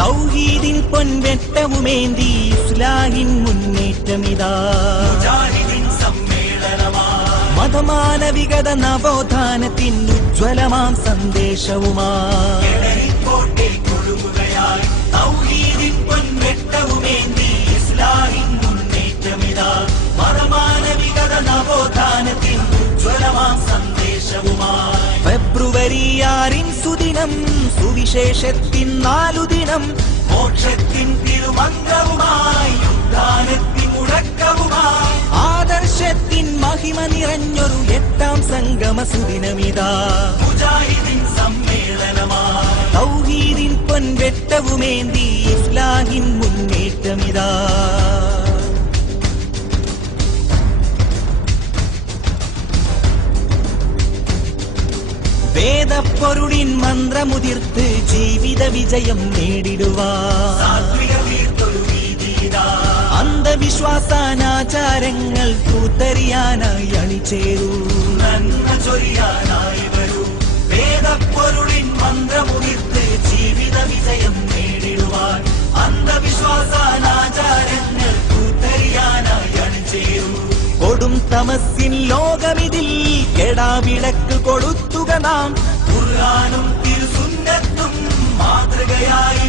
തൗഹീദിൻ പൊൻവെട്ടവുമേന്തി ഇസ്ലാഹിൻ മുന്നേറ്റമിതാ. മതമാനവികത നവോത്ഥാനത്തിൻ ഉജ്ജ്വലമാം സന്ദേശവുമാ. ഫെബ്രുവരി ആറിൻ സുദിനം സുവിശേഷത്തിൻ നാലു ദിനം തിരുമന്ത്രവുമായി ഉദ്ധാനത്തിൻ മുഴക്കവുമായി ആദർശത്തിൻ മഹിമ നിറഞ്ഞൊരു എട്ടാം സംഗമ സുദിനമിതാ മുജാഹിദിൻ സമ്മേളനമായി തൗഹീദിൻ പൊൻവെട്ടവുമേന്തി ഇസ്ലാഹിൻ മുന്നേറ്റമിതാ വേദപ്പൊരുളിൻ മന്ത്രമുതിർത്ത് ജീവിത വിജയം നേടിടുവാ സാത്വിക തീർത്തൊരു വീതിയിതാ അന്ധവിശ്വാസാനാചാരങ്ങൾ കൂത്തറിയാനായി അണിചേരൂ. നന്മ ചൊരിയാനായി വരൂ. വേദപ്പൊരുളിൻ മന്ത്രമുതിർത്ത് ജീവിത വിജയം നേടിടുവാൻ അന്ധവിശ്വാസാനാചാരങ്ങൾ കൂത്തറിയാനായി അണിചേരൂ. കൊടും തമസിൻ ലോകമിതിൽ കെടാവിളക്ക് കൊളുത്തുക നാം. ഖുർആാനും തിരുസുന്നത്തും മാതൃകയായി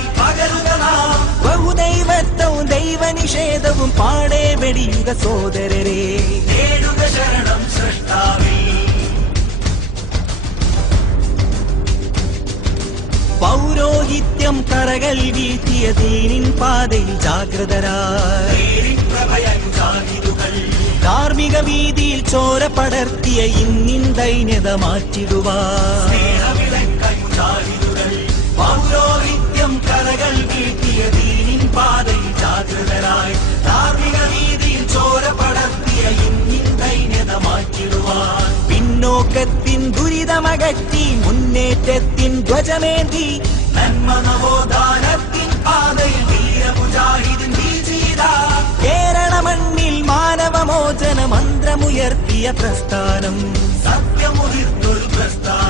ദൈവനിഷേധവും പാടെ വെടിയുക സോദരരെ നേടുക ശരണം സൃഷ്ടാവിൽ പൗരോഹിത്യം കറകൽ വീഴ്ത്തിയ തീനിൻ പാതയിൽ ധാർമ്മിക വീതിയിൽ ചോര പടർത്തിയ ഇന്നിൻ ദൈന്യത മാറ്റിടുവാൻ. പൗരോഹിത്യം കരകൾ വീട്ടിയ துவஜமேந்தி நன்மனவோதானத்தின் பாதை வீர முஜாஹிதின் வீஜீதா கேரள மண்ணில் மாணவ மோஜன மந்திரமுயர்த்திய பிரஸ்தானம் சத்யமுதிர்ந்தொரு பிரஸ்தானம்